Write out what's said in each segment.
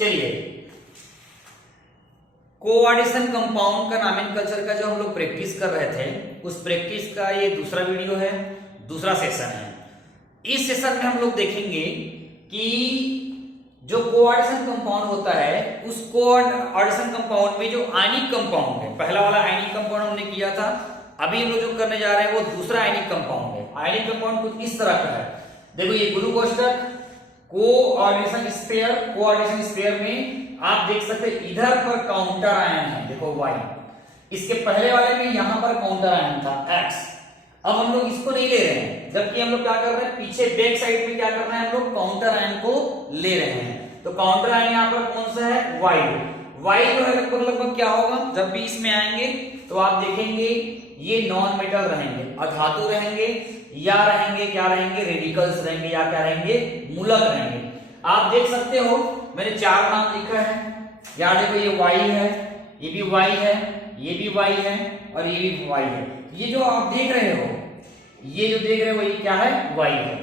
चलिए, coordination compound का nomenclature का जो हम लोग प्रैक्टिस कर रहे थे, उस प्रैक्टिस का ये दूसरा वीडियो है, दूसरा सेशन है। इस सेशन में हम लोग देखेंगे कि जो कोऑर्डिनेशन कंपाउंड होता है, उस कोऑर्डिनेशन कंपाउंड में जो आयनिक कंपाउंड है, पहला वाला आयनिक कंपाउंड हमने किया था, अभी हम लोग जो करने जा रहे हैं वो दूसरा आयनिक कंपाउंड है। आयनिक कंपाउंड कुछ इस तरह का है, देखो ये गुरु कोष्ठक, कोऑर्डिनेशन स्पेयर, कोऑर्डिनेशन स्पेयर में आप देख सकते हैं इधर पर काउंटर आयन है, देखो Y, इसके पहले वाले में यहां पर काउंटर आयन था X। अब हम लोग इसको नहीं ले रहे हैं, जबकि हम लोग क्या कर रहे हैं, पीछे बैक साइड में क्या कर रहे हैं, हम लोग काउंटर आयन को ले रहे हैं। तो काउंटर आयन यहाँ पर कौन सा है, Y। Y जो है लगभग क्या होगा, जब भी इसमें आएंगे तो आप देखेंगे ये नॉन मेटल रहेंगे, अधातु रहेंगे, या रहेंगे क्या रहेंगे, रेडिकल्स रहेंगे, या क्या रहेंगे, मूलक रहेंगे। आप देख सकते हो मैंने 4 नाम लिखा है, याद देखो ये Y है, ये भी Y है, ये भी Y है और ये भी Y है। ये जो आप देख रहे हो, ये जो देख रहे हो ये क्या है, Y है।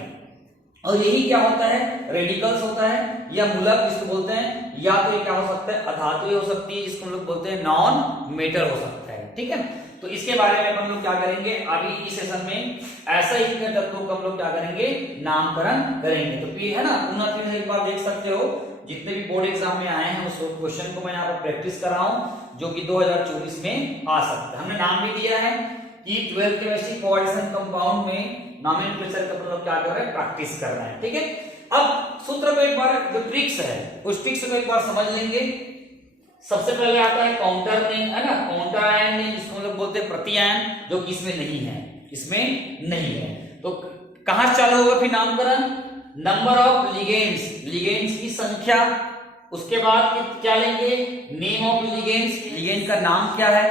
और यही क्या होता है, रेडिकल्स होता है या मूलक जिसको बोलते हैं, या तो ये क्या हो सकता है, अधातु हो सकती है जिसको हम लोग बोलते हैं नॉन मेटल हो सकता है। ठीक है, तो इसके बारे में हम लोग क्या करेंगे अभी इस सेशन में, ऐसा ही तत्वों का हम लोग क्या करेंगे, नामकरण करेंगे। तो ये है ना, पुनः एक बार देख सकते हो जितने भी बोर्ड एग्जाम में आए हैं उस क्वेश्चन को मैं यहाँ पर प्रैक्टिस कर रहा हूँ, जो कि 2024 में आ सकता है। हमने नाम भी दिया है कि 12th केमिस्ट्री कोऑर्डिनेशन कंपाउंड में नॉमेनक्लेचर का मतलब क्या कर रहे हैं, प्रैक्टिस कर रहे हैं। ठीक है, अब सूत्र को एक बार, जो ट्रिक्स है उस ट्रिक्स को एक बार समझ लेंगे। सबसे पहले आता है काउंटर नेम, है ना, काउंटर आयन नेम जिसको हम लोग बोलते हैं प्रति आयन, जो कि इसमें नहीं है, इसमें नहीं है। तो कहां से चालू होगा फिर नामकरण, नंबर ऑफ लिगेंड्स, लिगेंड्स की संख्या, उसके बाद क्या लेंगे, नेम ऑफ लिगेंड्स, लिगेंड का नाम क्या है,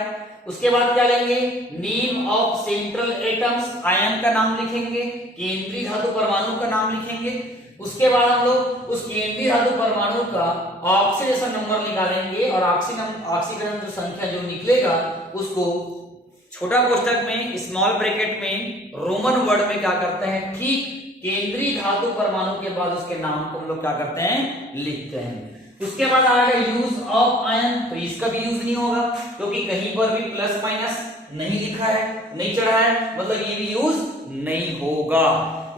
उसके बाद क्या लेंगे, name of central atoms, ion का नाम लिखेंगे, केंद्रीय धातु परमाणु का नाम लिखेंगे। उसके बाद हम लोग उस केंद्रीय धातु परमाणु का ऑक्सीडेशन नंबर निकालेंगे और ऑक्सीकरण जो संख्या जो निकलेगा उसको छोटा कोष्ठक में, स्मॉल ब्रैकेट में, रोमन वर्ड में क्या करते हैं, ठीक केंद्रीय धातु परमाणु के बाद उसके नाम को हम लोग क्या करते हैं, लिखते हैं। उसके बाद आएगा यूज ऑफ आयन, तो इसका भी यूज नहीं होगा क्योंकि कहीं पर भी प्लस माइनस नहीं लिखा है, नहीं चढ़ा है, मतलब ये भी यूज नहीं होगा।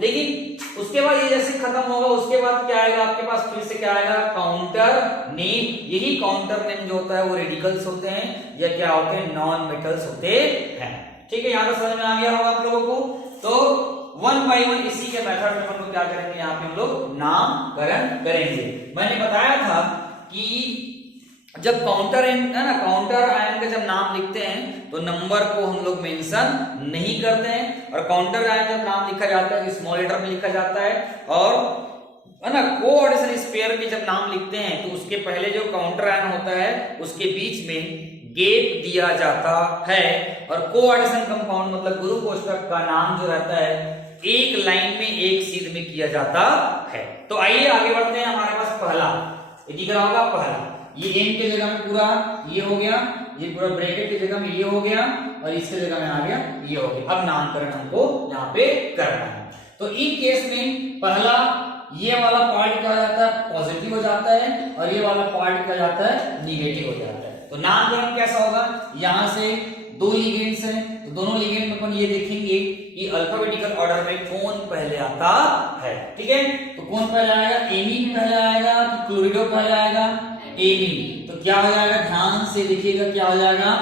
लेकिन उसके बाद ये जैसे खत्म होगा उसके बाद क्या आएगा आपके पास, फिर से क्या आएगा, काउंटर नेम। यही काउंटर नेम जो होता है वो रेडिकल्स होते हैं या क्या होते हैं, नॉन मेटल्स होते हैं। ठीक है, यहाँ पर समझ में आ गया होगा आप लोगों को। तो 1 by 1 इसी के मेथड में हम लोग क्या करेंगे, यहाँ पे हम लोग नामकरण करेंगे। मैंने बताया था कि जब काउंटर है ना, काउंटर आयन का जब नाम लिखते हैं तो नंबर को हम लोग मेंशन नहीं करते हैं, और काउंटर आयन जब नाम लिखा जाता है तो स्मॉल लेटर में लिखा जाता है, और है ना कोऑर्डिनेशन स्पेयर के जब नाम लिखते हैं तो उसके पहले जो काउंटर आयन होता है उसके बीच में गैप दिया जाता है। और कोऑर्डिनेशन कंपाउंड मतलब गुरु कोष्ठक का नाम जो रहता है एक लाइन में एक सीध में किया जाता है। तो आइए आगे बढ़ते हैं। हमारे पास पहला क्या होगा, पहला ये एम के जगह में पूरा ये हो गया, ये पूरा ब्रैकेट की जगह में ये हो गया, और इसके जगह में आ गया ये हो गया। अब नामकरण हमको यहाँ पे करना है। तो इन केस में पहला ये वाला पार्ट क्या हो जाता है, पॉजिटिव हो जाता है, और ये वाला पार्ट क्या जाता है, निगेटिव हो जाता है। तो नामकरण कैसा होगा, यहाँ से 2 लिगेंड्स हैं, तो दोनों लिगेंड में अपन ये देखेंगे कि अल्फाबेटिकल ऑर्डर में कौन पहले आता है। ठीक है, तो कौन पहले आएगा, एमीन पहले आएगा कि क्लोरिडो पहले आएगा, एमीन। तो क्या हो जाएगा, ध्यान से देखिएगा क्या हो जाएगा,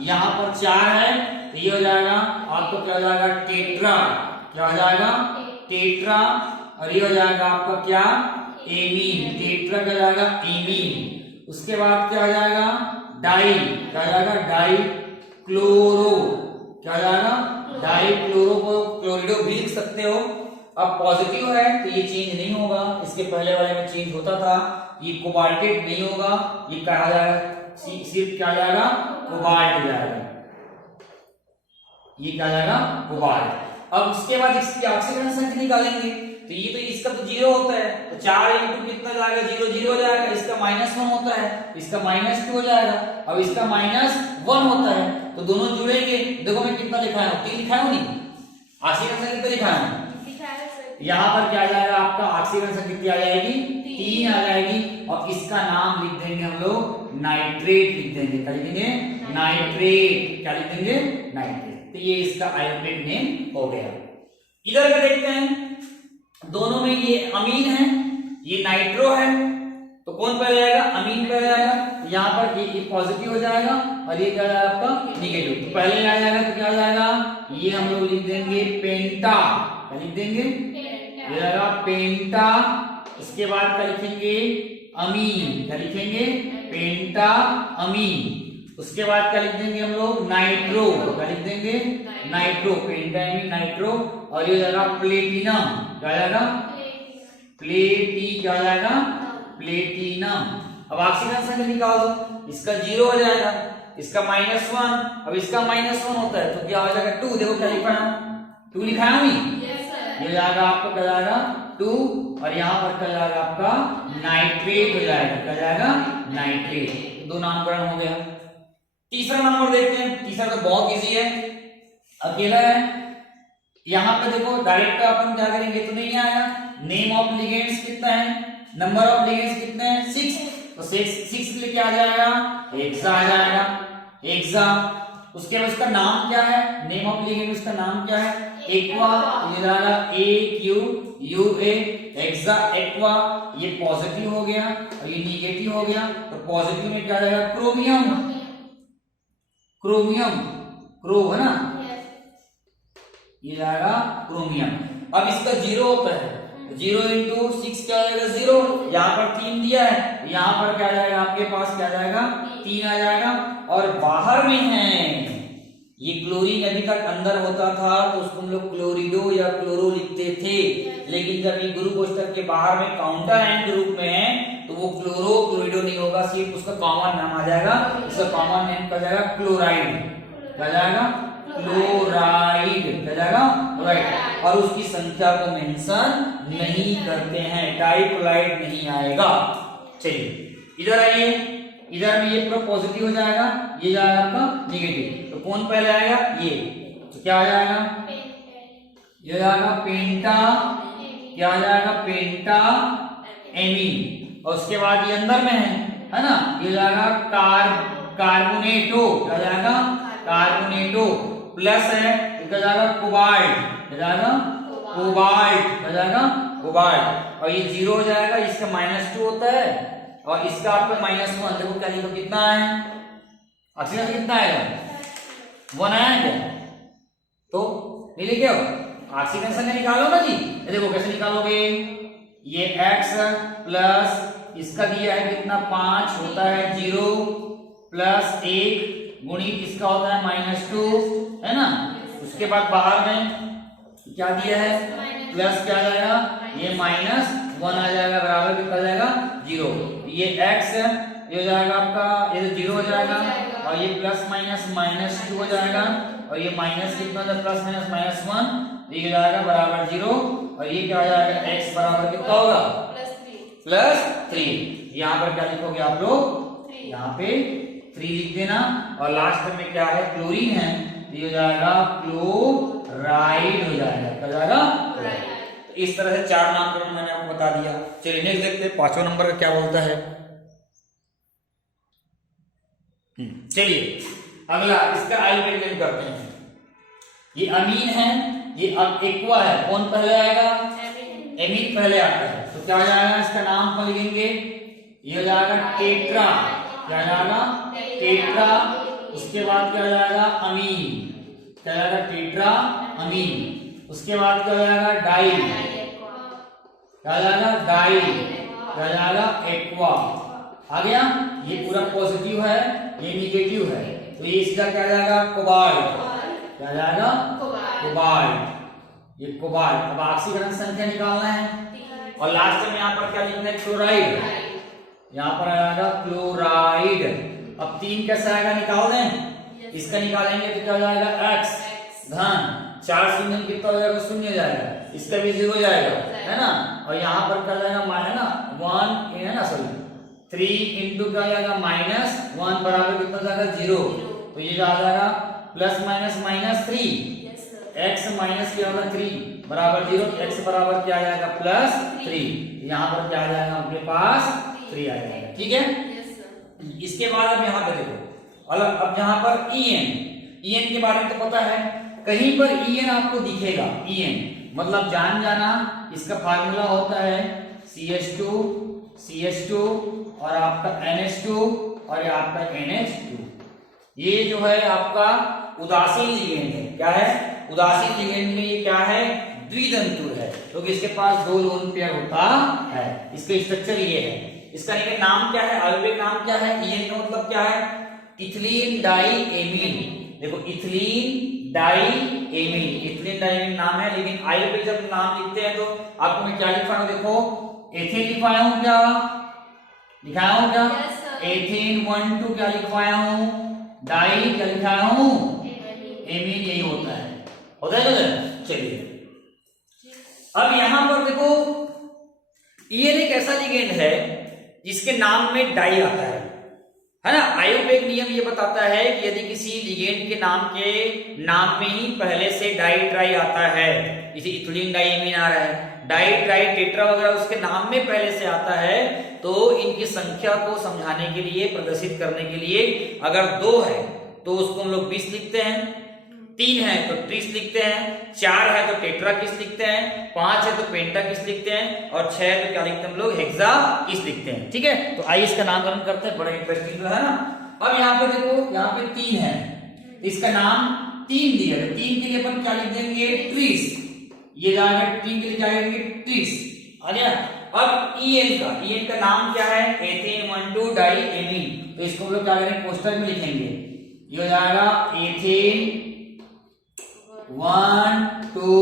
यहाँ पर 4 है तो ये हो जाएगा आपको क्या हो जाएगा, टेट्रा, क्या हो जाएगा, टेट्रा, और ये हो जाएगा आपका क्या, एमीन, टेट्रा क्या हो जाएगा, एमीन। उसके बाद क्या हो जाएगा, डाई, क्या हो जाएगा, डाई क्लोरो, क्या हो जाएगा, डाई क्लोरो, को क्लोरिडो भी लिख सकते हो। अब पॉजिटिव है तो ये चेंज नहीं होगा, इसके पहले वाले में चेंज होता था, ये कोबाल्टेट नहीं होगा, ये क्या हो जाएगा, सिर्फ क्या जाएगा, कोबाल्ट जाएगा, ये क्या जाएगा, कोबाल्ट। अब उसके बाद इसकी ऑक्सीकरण संख्या निकालेंगे, तो ये तो इसका तो 0 होता है, तो 4 इंटू कितना जाएगा, 0 0 हो जाएगा। इसका -1 होता है, इसका -2 हो जाएगा। अब इसका -1 होता है, तो दोनों जुड़ेंगे। देखो मैं कितना लिखा है, 3 लिखा है नहीं, ऑक्सीकरण संख्या कितना लिखा है, यहाँ पर क्या जाएगा आपका ऑक्सीजन संख्या कितनी आ जाएगी? 3 आ जाएगी। और इसका नाम लिख देंगे हम लोग नाइट्रेट लिख देंगे। क्या लिखेंगे? नाइट्रेट। क्या लिख देंगे? नाइट्रेट। तो ये इसका आयोनिक नेम हो गया। इधर में देखते हैं, दोनों में ये अमीन है, ये नाइट्रो है, तो कौन पहले आएगा? अमीन पहले आएगा। यहाँ पर ये पॉजिटिव हो जाएगा और ये क्या जाएगा आपका? निगेटिव। तो पहले आ जाएगा तो क्या आ जाएगा? ये हम लोग लिख देंगे पेंटा। क्या लिख देंगे? ये आएगा पेंटा। इसके बाद क्या लिखेंगे? अमीन। क्या लिखेंगे? पेंटा अमीन। उसके बाद क्या लिख देंगे हम लोग? नाइट्रो। क्या लिख देंगे? नाइट्रो। पेंटा अमीन नाइट्रो। और ये जाएगा प्लेटिनम। क्या जाएगा? क्या जाएगा? प्लेटिनम। अब ऑक्सीजन संख्या निकाल दो। इसका 0 हो जाएगा, इसका -1। अब इसका -1 होता है तो क्या हो जाएगा? 2। देखो क्या लिखा है? 2 लिखा है नहीं? ये जाएगा आपका क्या जाएगा? 2। और यहाँ पर क्या जाएगा आपका? नाइट्रेट हो जाएगा। क्या जाएगा? नाइट्रेट। 2 नामकरण हो गया। तीसरा नंबर देखते हैं। तीसरा तो बहुत इजी है, अकेला है। यहाँ पे देखो डायरेक्ट अपन क्या करेंगे तो नहीं आएगा। नेम ऑफ लिगेंड्स कितना है? नंबर ऑफ लिगेंड्स कितने हैं? 6। तो 6 के लिए क्या आ जाएगा? हेक्सा आ जाएगा। हेक्सा। उसके बाद उसका नाम क्या है? नेम ऑफ लिगेंड उसका नाम क्या है? एक्वा। ये जाएगा AQUA। Hexa aqua. ये पॉजिटिव हो गया और ये निगेटिव हो गया। तो पॉजिटिव में क्या जाएगा? क्रोमियम। क्रो है ना? ये जाएगा क्रोमियम। अब इसका 0 होता है, 0 × 6 क्या जाएगा? 0। यहाँ पर 3 दिया है, यहाँ पर क्या जाएगा? आपके पास क्या जाएगा? 3 आ जाएगा। और बाहर में है ये क्लोरीन, अभी तक अंदर होता था तो उसको हम लोग क्लोरिडो या क्लोरो लिखते थे, लेकिन जब ये ग्रुप कोष्ठक के बाहर में काउंटर एंड ग्रुप में है तो वो क्लोरिडो नहीं होगा, सिर्फ उसका कॉमन नाम आ जाएगा। इसका कॉमन नेम क्या जाएगा? क्लोराइड। क्या जाएगा? क्लोराइड। क्या जाएगा? क्लोराइड। और उसकी संख्या को मेंशन नहीं करते हैं, डाइक्लोराइड नहीं आएगा। चलिए इधर आइए, इधर में ये पूरा पॉजिटिव हो जाएगा, ये जाएगा आपका निगेटिव। तो कौन पहले आएगा? ये। तो क्या आ जाएगा? ये जाएगा पेंटा। क्या आ जाएगा? पेंटा एमीन। और उसके बाद ये अंदर में है ना? ये जाएगा कार्बोनेटो। क्या जाएगा? कार्बोनेटो। प्लस है तो क्या जाएगा? कोबाल्ट। क्या जाएगा? कोबाल्ट। क्या जाएगा? कोबाल्ट। और ये 0 हो जाएगा, इसका -2 होता है और इसका आपका -1। देखो क्या लिखो कितना है? ऑक्सीजन कितना आएगा? 1 आया क्या? तो नहीं लिखे हो? ऑक्सीजन संख्या निकालो ना जी। देखो कैसे निकालोगे? ये X प्लस इसका दिया है कितना? 5 होता है 0 प्लस 1 गुणित इसका होता है -2, है ना? उसके बाद बाहर में क्या दिया है? प्लस क्या जाएगा? ये -1 आ जाएगा, बराबर कितना जाएगा? 0। ये x ये हो जाएगा आपका, ये 0 हो जाएगा और ये प्लस माइनस -2 हो जाएगा और ये माइनस कितना होता है? प्लस माइनस -1, ये हो जाएगा बराबर 0 और ये क्या हो जाएगा? x बराबर कितना होगा? +3। यहाँ पर क्या लिखोगे आप लोग? यहाँ पे 3 लिख देना। और लास्ट में क्या है? क्लोरीन है, ये हो जाएगा क्लोराइड हो जाएगा। क्या जाएगा? तो इस तरह से 4 नामकरण मैंने आपको बता दिया। चलिए नेक्स्ट देखते हैं 5वां नंबर का क्या बोलता है। चलिए अगला इसका आइडेंटिफाई करते हैं। ये अमीन है, ये अब एक्वा है, कौन पहले आएगा? एमीन पहले आता है। तो क्या हो जाएगा? इसका नाम कौन लिखेंगे? ये हो जाएगा टेट्रा। क्या जाएगा? टेट्रा। उसके बाद क्या हो जाएगा? अमीन। क्या जाएगा? Tetra amine. उसके बाद क्या हो जाएगा? डाई। क्या जाएगा? डाई। क्या जाएगा? एक्वा। आ गया? ये पूरा पॉजिटिव है, ये निगेटिव है, तो ये इसका क्या जाएगा? कोबाल्ट। क्या जाएगा? कोबाल्ट। ये कोबाल्ट। अब ऑक्सीकरण संख्या निकालना है और लास्ट में यहाँ पर क्या लिखना है? क्लोराइड। यहाँ पर आएगा क्लोराइड। अब 3 कैसे आएगा? निकाल दें। इसका निकालेंगे तो क्या हो जाएगा? x धन 4 शून्य कितना हो जाएगा? 0 हो जाएगा। इसका भी 0 हो जाएगा, है ना? और यहाँ पर क्या जाएगा? है ना 1 है ना, सॉरी 3 इंटू क्या जाएगा? -1 बराबर कितना जाएगा? 0। तो ये आ जाएगा +- -3 x माइनस क्या होगा? 3 बराबर 0, x बराबर क्या आ जाएगा +3, यहाँ पर क्या आ जाएगा आपके पास 3 आ जाएगा। ठीक है, इसके बाद अब यहाँ पे देखो अलग, अब यहाँ पर en के बारे में तो पता है, कहीं पर en आपको दिखेगा, en मतलब जान जाना, इसका फार्मूला होता है CH2 और आपका NH2 और ये आपका NH2। ये जो है आपका उदासीन लिगेंड है। क्या है? उदासीन लिगेंड में ये क्या है? द्वितंतुर है, क्योंकि इसके पास 2 लोन पेयर होता है। इसका स्ट्रक्चर ये है। इसका नाम क्या है? आयुर्वेदिक नाम क्या है? ये मतलब क्या है? Ethylene diamine. देखो इथिलीन डाइएमीन नाम है, लेकिन आयुर्वेद जब नाम लिखते हैं तो आपको मैं क्या लिखा हूं? देखो एथेन लिखवाया हूं, क्या लिखाया हूं? क्या एथेन 1 2 क्या लिखवाया हूं? डाई क्या लिखाया हूं? एमीन। यही होता है। चलिए अब यहां पर देखो, ये एक ऐसा लिगेंड है जिसके नाम में डाई आता है ना। आयुर्वेदिक नियम ये बताता है कि यदि किसी लिगेंड के नाम में ही पहले से डाई ट्राई आता है, जैसे इथिलीन डाइएमीन आ रहा है, डाई ट्राई टेट्रा वगैरह उसके नाम में पहले से आता है, तो इनकी संख्या को समझाने के लिए, प्रदर्शित करने के लिए, अगर 2 है तो उसको हम लोग 20 लिखते हैं, 3 है तो ट्रिस लिखते हैं, 4 है तो टेट्रा किस लिखते हैं, 5 है तो पेंटा किस लिखते हैं, और 6 है तो क्या लिखते हैं हम लोग? हेक्सा किस लिखते हैं। ठीक है, तो आइए इसका नामकरण करते हैं, बड़ा इंटरेस्टिंग तो है ना। अब यहाँ पे देखो, यहाँ पे 3 है, इसका नाम 3 दिया है, 3 के लिए अपन क्या लिख देंगे? ट्रिस। ये जाएगा 3 के लिए क्या लिखेंगे? ट्रिस। आ गया। अब ईएन का नाम क्या है? Ethane 1 2 diamine. तो इसको हम लोग क्या करेंगे? पोस्टर में लिखेंगे। ये हो जाएगा एथेन 1 2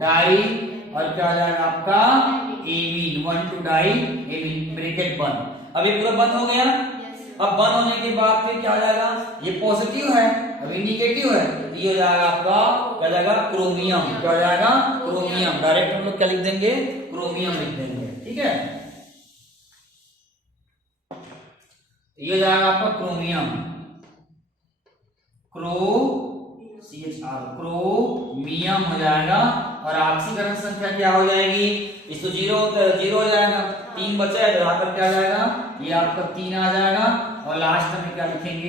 डाई और क्या हो जाएगा आपका? एमीन। 1 2 डाई एमीन, ब्रैकेट बंद। अब ये पूरा बंद हो गया। अब बंद होने के बाद फिर क्या हो जाएगा? ये पॉजिटिव है, अभी निगेटिव है, तो ये हो जाएगा आपका क्या हो जाएगा? क्रोमियम। क्या हो जाएगा? क्रोमियम। डायरेक्ट हम लोग क्या लिख देंगे? क्रोमियम लिख देंगे। ठीक है, ये हो जाएगा आपका क्रोमियम, क्रोमियम हो जाएगा। और ऑक्सीकरण संख्या क्या हो जाएगी? इस तो 0 हो जाएगा, 3 बचा है तो यहाँ पर क्या आ जाएगा? ये आपका 3 आ जाएगा। और लास्ट में क्या लिखेंगे?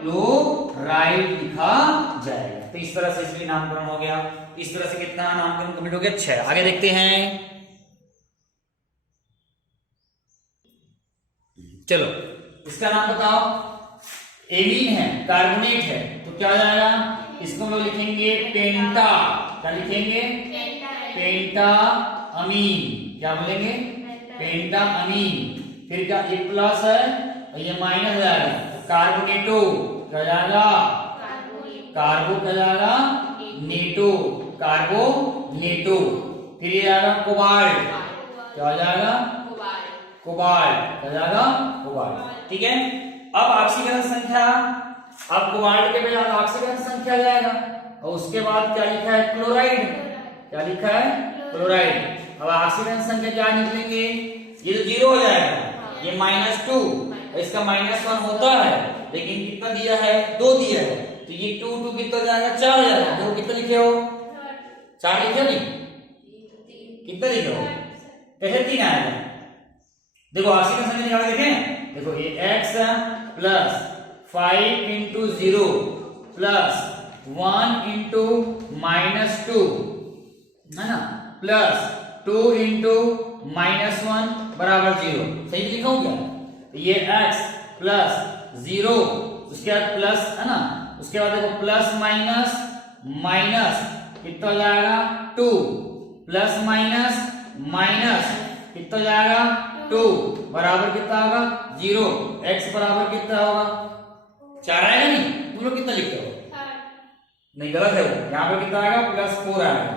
क्लोराइड लिखा जाएगा। तो इस तरह से इसलिए नामकरण हो गया। इस तरह से कितना नामकरण कंप्लीट हो गया? 6। आगे देखते हैं। चलो इसका नाम बताओ। एमीन है, कार्बोनेट है, तो क्या हो जाएगा? इसको हम लोग लिखेंगे पेंटा। क्या लिखेंगे? पेंटा अमीन। क्या बोलेंगे? पेंटा अमीन। फिर क्या? ये प्लस है और ये माइनस हो जाएगा, कार्बोनेटो। क्या हो जाएगा? कार्बो। क्या जाएगा? नेटो, कार्बोनेटो। फिर ये आएगा कोबाल्ट। क्या हो जाएगा? कोबाल्ट। क्या जाएगा? कोबाल्ट। ठीक है, अब ऑक्सीकरण संख्या, अब कोबाल्ट के बाद ऑक्सीकरण संख्या जाएगा, और उसके बाद क्या लिखा है? क्लोराइड। क्या लिखा है? क्लोराइड। अब ऑक्सीकरण संख्या क्या निकलेंगे? ये तो 0 हो जाएगा, ये -2, इसका -1 होता है, लेकिन कितना दिया है? 2 दिया है, तो ये 2 कितना जाएगा? 4 हो जाएगा। देखो कितना लिखे हो? 4 लिखे नहीं? कितना लिखे हो? कैसे 3 आएगा? देखो ऑक्सीकरण संख्या निकाल देखें। देखो ये x plus 5 into 0 plus 1 into -2 है ना, प्लस 2 इंटू -1 बराबर 0। सही लिखा हूं क्या? ये x प्लस 0, उसके बाद प्लस है ना, उसके बाद देखो प्लस माइनस माइनस कितना हो जाएगा? 2 प्लस माइनस माइनस कितना हो जाएगा? 2 बराबर कितना होगा? 0। x बराबर कितना होगा? 4 आएगा नहीं? तुम लोग कितना लिखते हो? नहीं, गलत है वो। यहाँ पर कितना आएगा? +4 आएगा।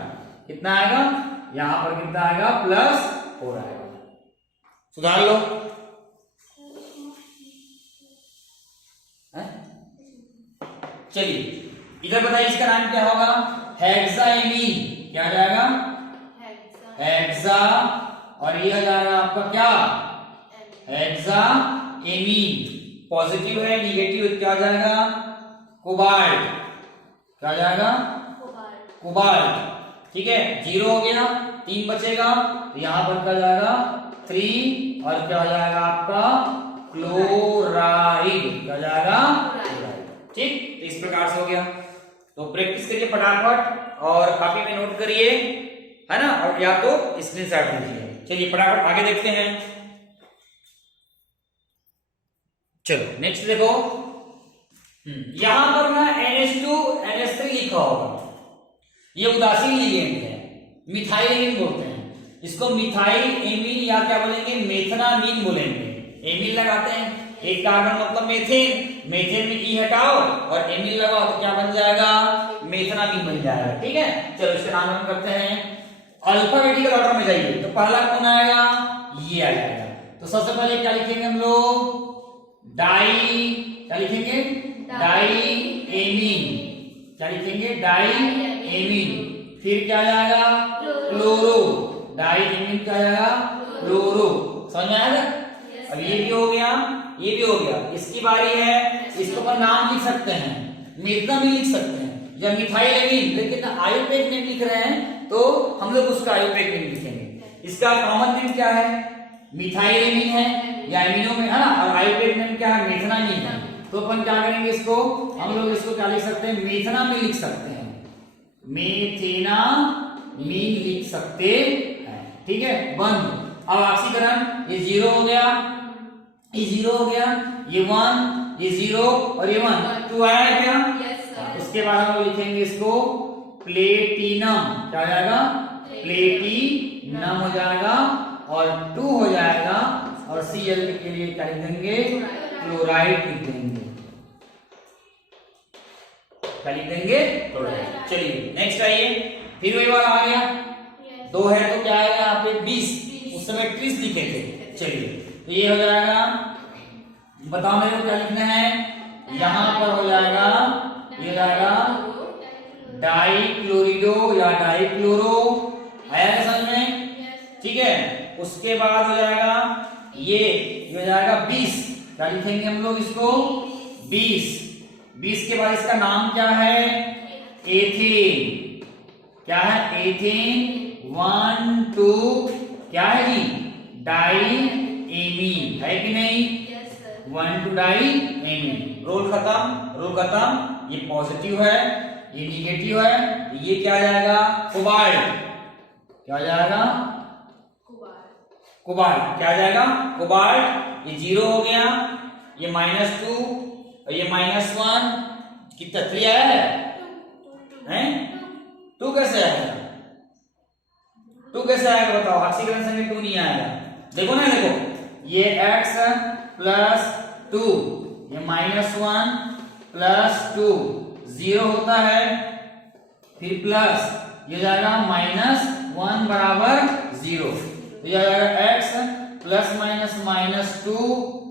कितना आएगा? यहाँ पर कितना आएगा? +4 आएगा। सुधार लो। चलिए इधर बताइए, इसका नाम क्या होगा? हेक्साएमीन। क्या हो जाएगा? हेक्सा। और ये हो जाएगा आपका क्या? हेक्साएमीन। पॉजिटिव है, निगेटिव क्या हो जाएगा? कोबाल्ट। क्या हो जाएगा? कोबाल्ट। ठीक है, 0 हो गया, 3 बचेगा, तो यहां पर क्या जाएगा 3 और क्या हो जाएगा आपका क्लोराइड, क्या जाएगा क्लोराइड। ठीक, तो इस प्रकार से हो गया। तो प्रैक्टिस करिए फटाफट और कॉपी में नोट करिए, है ना, और या तो स्क्रीनशॉट लीजिए। चलिए फटाफट आगे देखते हैं। चलो नेक्स्ट देखो, यहां पर ना NH2 NH3 लिखा होगा, ये उदासीन लिगेंड है, मिथाइल एमीन बोलते हैं इसको, मिथाइल एमीन या क्या बोलेंगे मेथनामीन बोलेंगे। एमीन लगाते हैं, एक कार्बन मतलब मेथेन, मेथेन में ई हटाओ और एमीन लगाओ तो क्या बन जाएगा मेथनामीन बन जाएगा। ठीक है, चलो इसका नाम हम करते हैं, अल्फाबेटिकल ऑर्डर में जाइए तो पहला कौन आएगा, ये आ जाएगा। तो सबसे पहले क्या लिखेंगे हम लोग, डाई, क्या लिखेंगे डाई एमीन, क्या लिखेंगे डाई एमीन, फिर क्या जाएगा क्लोरो, डाई एमीन क्या जाएगा क्लोरो, समझ में आएगा। अब ये भी हो गया, ये भी हो गया, इसकी बारी है, इसको पर नाम लिख सकते हैं, मेथनामीन लिख सकते हैं या मिथाइल एमीन, लेकिन आयोपेक नेम लिख रहे हैं तो हम लोग उसका आयोपेक नेम लिखेंगे। इसका कॉमन नेम क्या है, मिथाइल एमीन है या एमिनो में है ना, और आयोपेक नेम क्या है मेथनामीन है। तो अपन क्या करेंगे, इसको हम लोग इसको क्या लिख सकते हैं, मेथनामीन लिख सकते हैं, मेथेनामीन लिख सकते हैं। ठीक है, बंद। अब ऑक्सीकरण, ये 0 हो गया, ये 0 हो गया, ये 1, ये 0 और ये 1, 2 आया है क्या, उसके बाद हम लोग लिखेंगे इसको प्लेटिनम, क्या हो जाएगा प्लेटिनम हो जाएगा, और 2 हो जाएगा, और Cl के लिए क्या लिख देंगे क्लोराइड लिख देंगे, क्या लिख देंगे क्लोराइड। चलिए नेक्स्ट आइए, फिर वही वाला आ गया, 2 है तो क्या आएगा यहाँ पे 20, उस समय 30 लिखे थे। चलिए तो ये हो जाएगा, बताओ मेरे को क्या लिखना है, यहां पर हो जाएगा, ये हो जाएगा डाइक्लोरिडो या डाइक्लोरो, आया समझ में। ठीक है, उसके बाद हो जाएगा ये हो जाएगा 20, क्या लिखेंगे हम लोग इसको 20 के बाद इसका नाम क्या है एथेन, क्या है एथेन, 1 2 क्या है जी डाई एमीन, है कि नहीं, 1 2 डाई एमीन। रोल खत्म, रोल खत्म, ये पॉजिटिव है, ये निगेटिव है, ये क्या आ जाएगा कोबाल्ट, क्या आ जाएगा कोबाल्ट, क्या आ जाएगा कोबाल्ट। ये 0 हो गया, ये -2 और ये -1, कितना 3 आया है 2 कैसे आएगा, 2 कैसे आएगा बताओ, ऑक्सीकरण संगे 2 नहीं आएगा। देखो ना, देखो ये x + 2, ये -1 + 2, 0 होता है, फिर प्लस ये जाएगा -1 बराबर 0, तो ये जाएगा x ± -2,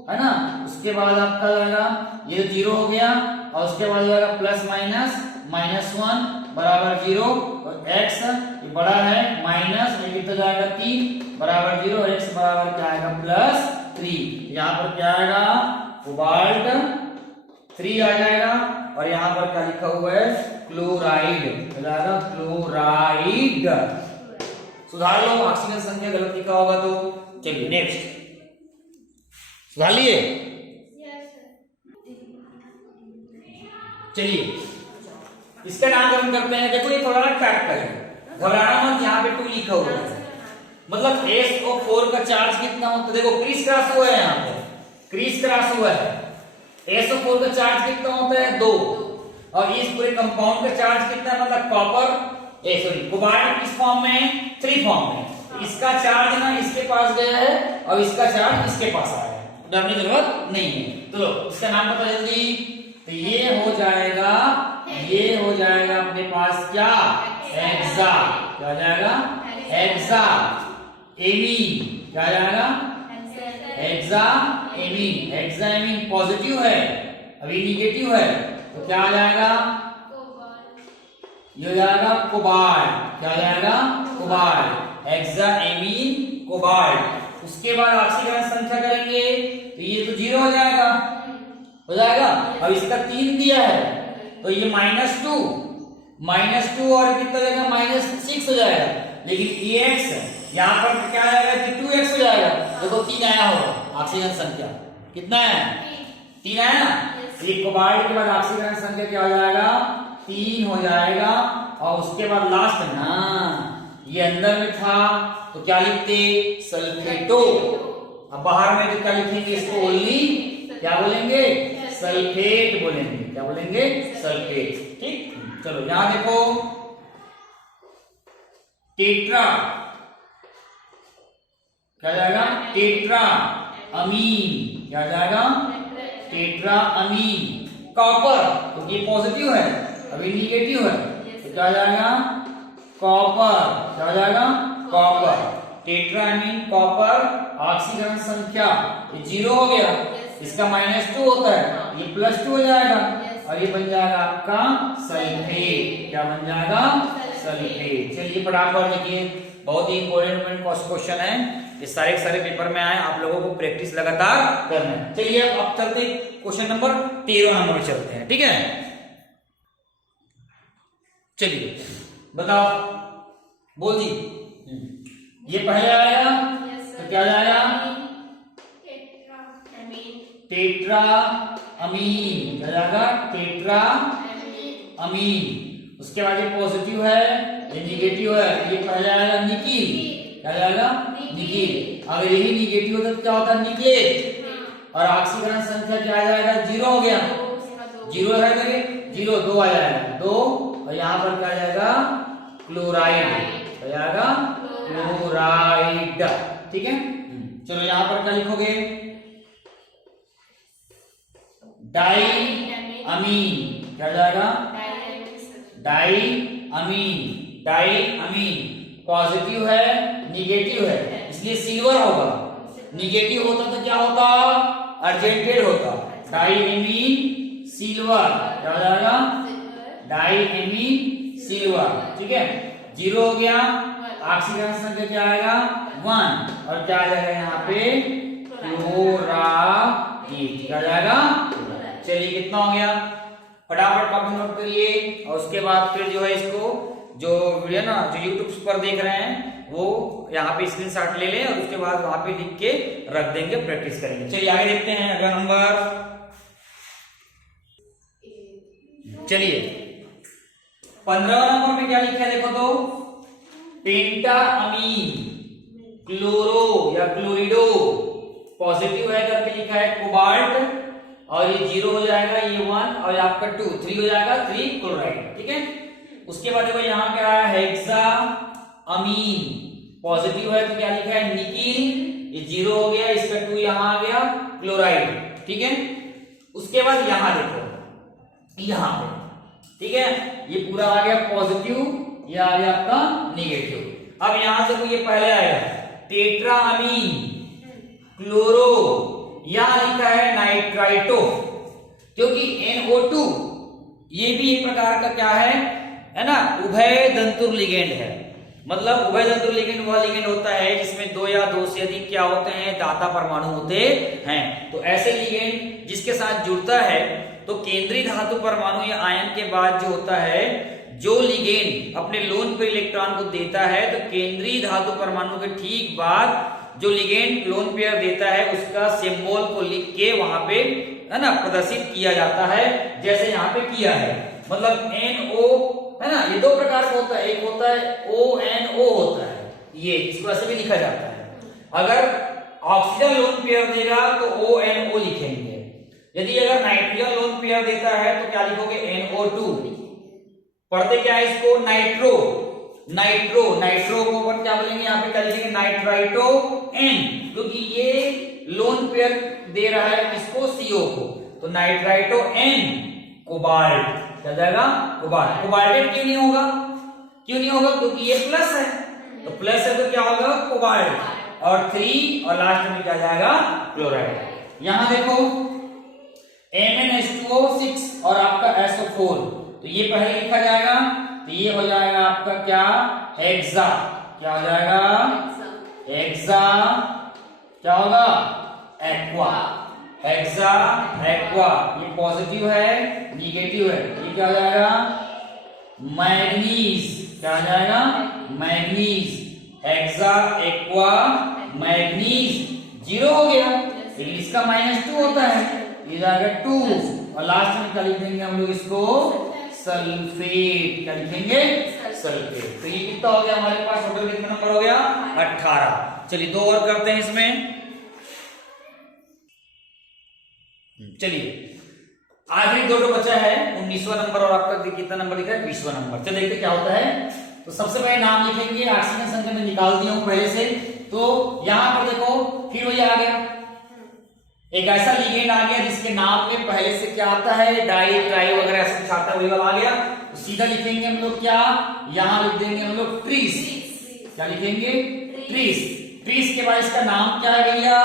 है ना। उसके बाद आपका जाएगा ये 0 हो गया, और उसके बाद जाएगा +-(-1) बराबर 0, और x ये बड़ा है माइनस, ये कितना जाएगा 3 बराबर 0, x बराबर क्या आएगा +3। यहाँ पर क्या आएगा कोबाल्ट 3 आ जाएगा, और यहाँ पर क्या लिखा हुआ है क्लोराइड, क्या जाएगा क्लोराइड। सुधार लो, ऑक्सीजन संख्या गलत लिखा होगा तो। चलिए नेक्स्ट, सुधार लिए। चलिए इसका नाम हम करते हैं, देखो ये थोड़ा ना ट्रैक है, घबराना मत, यहाँ पे 2 लिखा हुआ है, मतलब SO4 का चार्ज कितना होता है, देखो क्रिस क्रॉस हुआ है, यहाँ पे क्रिस क्रॉस हुआ है, SO4 का चार्ज कितना होता है 2, और इस पूरे कंपाउंड का चार्ज कितना है, मतलब कॉपर कोबाल्ट किस फॉर्म में 3 फॉर्म में, इसका चार्ज ना इसके पास गया है और इसका चार्ज इसके पास आया है, डरने की जरूरत नहीं है। तो लो इसका नाम पता जल्दी, तो ये हो जाएगा अपने पास क्या हेक्सा, क्या हो जाएगा हेक्सा एमीन, क्या आ जाएगा hexa amine. Hexa amine positive है, अभी निगेटिव है, तो क्या आ जाएगा ये हो जाएगा कोबाल्ट, क्या हो जाएगा कोबाल्ट, हेक्सा एमीन कोबाल्ट। उसके बाद ऑक्सीकरण संख्या करेंगे तो ये तो 0 हो जाएगा, अब इसका 3 दिया है तो ये -2, -2 और कितना हो जाएगा -6 हो जाएगा। लेकिन AX यहाँ पर क्या आएगा कि 2x हो जाएगा। देखो 3 आया होगा ऑक्सीजन संख्या, कितना है 3 आया ना। एक कोबाल्ट के बाद ऑक्सीजन संख्या क्या हो जाएगा 3 हो जाएगा। और उसके बाद लास्ट में ना ये अंदर में था तो क्या लिखते सल्फेटो। अब बाहर में तो क्या लिखेंगे इसको ओनली क्या बोलेंगे सल्फेट बोलेंगे। क्या बोलेंगे सल्फेट। ठीक, चलो यहां देखो टेट्रा क्या जाएगा टेट्रा अमीन। क्या जाएगा टेट्रा अमीन। कॉपर तो ये पॉजिटिव है अभी निगेटिव है तो क्या जाएगा कॉपर। क्या जाएगा कॉपर। टेट्रा अमीन कॉपर ऑक्सीकरण संख्या ये 0 हो गया। इसका -2 होता है ये +2 हो जाएगा और ये बन जाएगा आपका सल्फेट। क्या बन जाएगा सल्फेट। चलिए फटाफट लिखिए, बहुत ही इंपॉर्टेंट क्वेश्चन है। ये सारे पेपर में आए, आप लोगों को प्रैक्टिस लगातार करना है। चलिए अब चलते क्वेश्चन नंबर 13 नंबर में चलते हैं। ठीक है, चलिए बताओ बोल जी। ये पहले आया तो क्या जाएगा टेट्रा अमीन। क्या जाएगा टेट्रा अमीन। उसके बाद ये पॉजिटिव है ये निगेटिव है, ये पहले आएगा निकिल। क्या जाएगा निकिल। अगर यही निगेटिव होता तो क्या होता निकलेट। और ऑक्सीकरण संख्या क्या आ जाएगा 0 हो गया। 0 है तो 0 2 आ जाएगा 2 और यहाँ पर क्या जाएगा क्लोराइड। क्या जाएगा क्लोराइड। ठीक है, चलो यहाँ पर क्या लिखोगे डाई अमीन। क्या जाएगा डाई अमीन। डाई अमीन पॉजिटिव है निगेटिव है इसलिए सिल्वर होगा। निगेटिव होता तो क्या होता अर्जेंटेड होता डाई अमीन सिल्वर। क्या हो जाएगा डाई अमीन सिल्वर। ठीक है, 0 हो गया। ऑक्सीजन संख्या क्या आएगा 1 और क्या आ जाएगा यहाँ पे क्लोराइड। क्या जाएगा। चलिए कितना हो गया फटाफट कॉपी नोट करिए और उसके बाद फिर जो है इसको जो वीडियो ना जो यूट्यूब पर देख रहे हैं वो यहाँ पे स्क्रीनशॉट ले लें और उसके बाद वहां पे लिख के रख देंगे, प्रैक्टिस करेंगे। चलिए आगे देखते हैं अगला नंबर। चलिए 15 नंबर में क्या लिखा है देखो तो पेंटा अमीन क्लोरो या क्लोरिडो पॉजिटिव है करके लिखा है कोबाल्ट और ये 0 हो जाएगा ये 1 और आपका 2 3 हो जाएगा 3 क्लोराइड। ठीक है, उसके बाद देखो यहाँ क्या है हेक्सा अमीन पॉजिटिव है तो क्या लिखा है निकिल। ये 0 हो गया इसका 2 यहाँ आ गया क्लोराइड। ठीक है, उसके बाद यहाँ देखो यहाँ पे ठीक है ये पूरा आ गया पॉजिटिव ये आ गया आपका निगेटिव। अब यहां से ये पहले आएगा टेट्रा अमीन क्लोरो यहां लिखा है नाइट्राइटो क्योंकि NO2 ये भी एक प्रकार का क्या है ना उभय दंतुर लिगेंड है। मतलब उभय दंतुर लिगेंड वह लिगेंड होता है जिसमें 2 या 2 से अधिक क्या होते हैं दाता परमाणु होते हैं। तो ऐसे लिगेंड जिसके साथ जुड़ता है तो केंद्रीय धातु परमाणु या आयन के बाद जो होता है जो लिगेंड अपने लोन पेयर इलेक्ट्रॉन को देता है तो केंद्रीय धातु परमाणु के ठीक बाद जो लिगेंड लोन पेयर देता है उसका सिंबल को लिख के वहां पे है ना प्रदर्शित किया जाता है जैसे यहाँ पे किया है। मतलब NO है ना ये 2 प्रकार का होता है, एक होता है ONO होता है ये इसको ऐसे भी लिखा जाता है। अगर ऑक्सीजन लोन पेयर देगा तो ONO लिखेंगे, यदि अगर नाइट्रोजन लोन पेयर देता है तो क्या लिखोगे NO2। पढ़ते क्या है इसको नाइट्रो नाइट्रो नाइट्रो को अपन क्या बोलेंगे यहाँ पे क्या लिखेंगे नाइट्राइटो N क्योंकि ये लोन पेयर दे रहा है किसको CO को तो नाइट्राइटो N कोबाल्ट क्या जाएगा कोबाल्ट। कोबाल्टेट क्यों नहीं होगा क्योंकि ये प्लस है तो प्लस है तो क्या होगा कोबाल्ट और 3 और लास्ट में क्या जाएगा क्लोराइड। यहां देखो MnH2O6 और आपका SO4 तो ये पहले लिखा जाएगा तो ये हो जाएगा आपका क्या हेक्सा। क्या हो जाएगा हेक्सा क्या होगा एक्वा हेक्सा एक्वा। ये पॉजिटिव है निगेटिव है ये क्या हो जाएगा मैग्नीज, क्या आ जाएगा? मैग्नीज। हेक्सा एक्वा मैग्नीज 0 हो गया, लेकिन इसका -2 होता है, ये जाएगा 2, और लास्ट में क्या लिख देंगे हम लोग इसको? सल्फेट। क्या लिखेंगे? सल्फेट। तो ये कितना हो गया हमारे पास? टोटल कितना नंबर हो गया? 18। चलिए 2 और करते हैं इसमें। चलिए आखिरी 2 बचा है, 19वां नंबर और आपका कितना नंबर दिखा है? 20वां नंबर। चलिए देखते क्या होता है। तो सबसे पहले नाम लिखेंगे, ऑक्सीजन संख्या में निकाल दिया हूं पहले से। तो यहां पर देखो फिर वही आ गया, एक ऐसा लिगेंड आ गया जिसके नाम में पहले से क्या आता है? डाई ट्राई वगैरह ऐसा कुछ आता है, वही वाला आ गया। तो सीधा लिखेंगे हम लोग क्या? यहां लिख देंगे हम लोग ट्रीज। क्या लिखेंगे? ट्रीज। ट्रीज के बाद इसका नाम क्या है भैया?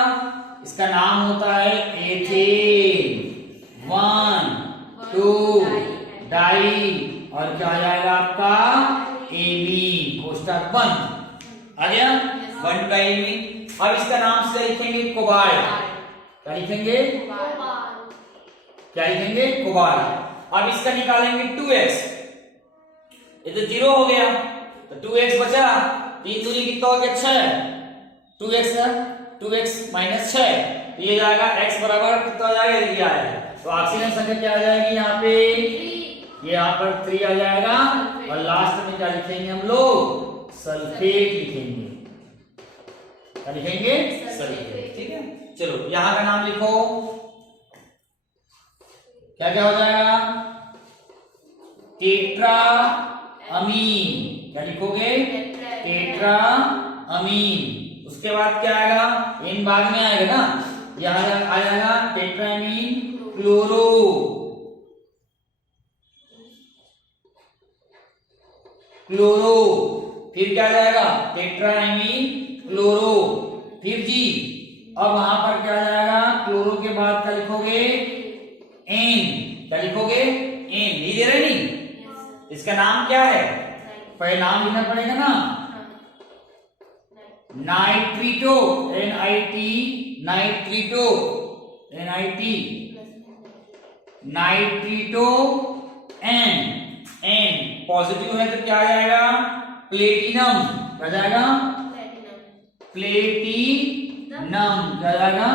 इसका नाम होता है एथेन। 1 2 डाई, और क्या आ जाएगा आपका? एमी। कोष्टक बंद। आ गया 1 का एमी। अब इसका नाम से लिखेंगे कोबाल्ट। क्या लिखेंगे? क्या लिखेंगे? कोबाल्ट। अब इसका निकालेंगे 2x, ये तो 0 हो गया, तो 2x बचा, 3 दूनी कितना हो गया? 6। 2x -6, ये जाएगा x बराबर कितना हो जाएगा? ये आएगा। तो ऑक्सीजन संख्या क्या आ जाएगी यहाँ पे? ये यहाँ पर 3 आ जाएगा, और लास्ट में क्या लिखेंगे हम लोग? सल्फेट लिखेंगे। क्या लिखेंगे? सल्फेट। ठीक है, चलो यहां का नाम लिखो। क्या क्या हो जाएगा? Tetra amine. क्या लिखोगे? Tetra amine. उसके बाद क्या आएगा? इन बाद में आएगा ना, यहां आ जाएगा टेट्रा अमीन क्लोरो। क्लोरो। फिर क्या जाएगा? Tetra amine chloro. फिर जी अब वहां पर क्या जाएगा? क्लोरो के बाद क्या लिखोगे? एन। क्या लिखोगे? एन। नहीं दे रहे? नहीं, इसका नाम क्या है? पहले नाम लिखना पड़ेगा ना। नाइट्रीटो। NIT नाइट्रीटो। NIT नाइट्रीटो एन पॉजिटिव है तो क्या आ जाएगा? प्लेटिनम। क्या जाएगा? प्लेटिनम। क्या जाएगा?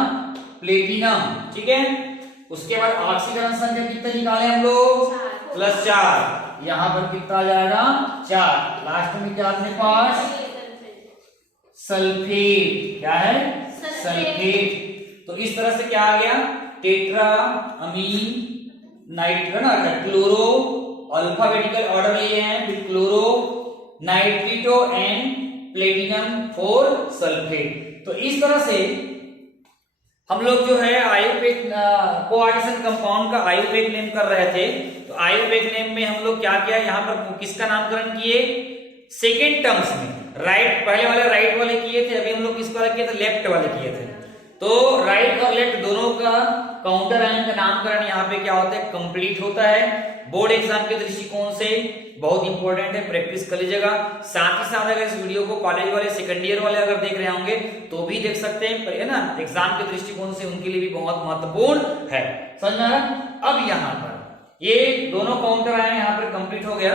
प्लेटिनम। ठीक है, उसके बाद ऑक्सीकरण संख्या कितने निकाले हम लोग? +4। यहां पर कितना आ जाएगा? 4। लास्ट में क्या अपने पास? सल्फेट। क्या है? सल्फेट। तो इस तरह से क्या आ गया? Tetra amine chloro, alphabetical order लिए हैं, फिर chloro, नाइट्रीटो and platinum for sulphate. तो इस तरह से हम लोग जो है आयुपेक कोआर्डिनेशन कंपाउंड का आयुपेक नेम कर रहे थे। तो आयुपेक नेम में हम लोग क्या किया? यहाँ पर किसका नामकरण किए? सेकेंड टर्म्स में। राइट, पहले वाले राइट वाले किए थे, अभी हम लोग किसको वाले किए थे? लेफ्ट वाले किए थे। तो राइट और लेफ्ट दोनों का काउंटर आयन का नामकरण यहाँ पे क्या होता है? कंप्लीट होता है। बोर्ड एग्जाम के दृष्टिकोण से बहुत इंपॉर्टेंट है, प्रैक्टिस कर लीजिएगा। साथ ही साथ अगर इस वीडियो को कॉलेज वाले, सेकंड ईयर वाले अगर देख रहे होंगे तो भी देख सकते हैं, है ना। एग्जाम के दृष्टिकोण से उनके लिए भी बहुत महत्वपूर्ण है। समझ में आ रहा? अब यहाँ पर ये दोनों काउंटर आयन यहाँ पर कंप्लीट हो गया।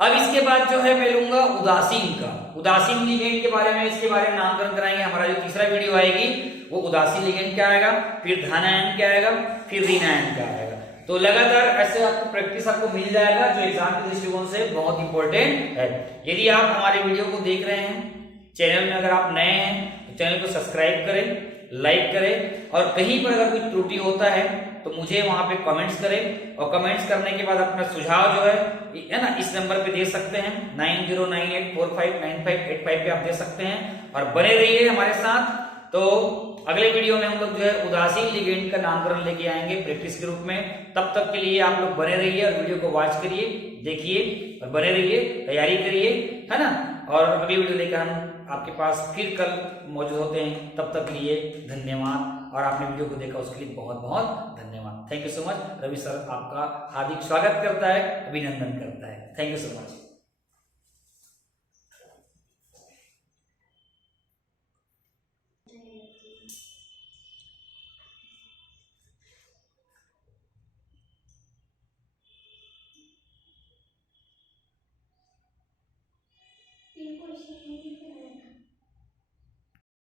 अब इसके बाद जो है मैं लूंगा उदासीन का। उदासीन लिगेंड के बारे में, इसके बारे में नामकरण कराएंगे। हमारा जो तीसरा वीडियो आएगी वो उदासीन लिगेंड क्या आएगा, फिर धन आयन क्या आएगा, फिर ऋण आयन क्या आएगा। तो लगातार ऐसे आपको प्रैक्टिस आपको मिल जाएगा, जो एग्जाम के दृष्टिकोण से बहुत इंपॉर्टेंट है। यदि आप हमारे वीडियो को देख रहे हैं, चैनल में अगर आप नए हैं तो चैनल को सब्सक्राइब करें, लाइक करें, और कहीं पर अगर कुछ त्रुटि होता है तो मुझे वहां पे कमेंट्स करें। और कमेंट्स करने के बाद अपना सुझाव जो है ना इस नंबर पे दे सकते हैं, 9098459585 पे आप दे सकते हैं। और बने रहिए हमारे साथ। तो अगले वीडियो में हम लोग जो है उदासीन लिगेंड का नामकरण लेके आएंगे प्रैक्टिस के रूप में। तब तक के लिए आप लोग बने रहिए और वीडियो को वॉच करिए, देखिए और बने रहिए, तैयारी करिए, है ना। और अगली वीडियो लेकर हम आपके पास फिर कल मौजूद होते हैं। तब तक के लिए धन्यवाद, और आपने वीडियो को देखा उसके लिए बहुत बहुत धन्यवाद। Thank you so much. Ravi sir आपका हार्दिक स्वागत करता है, अभिनंदन करता है। Thank you so much.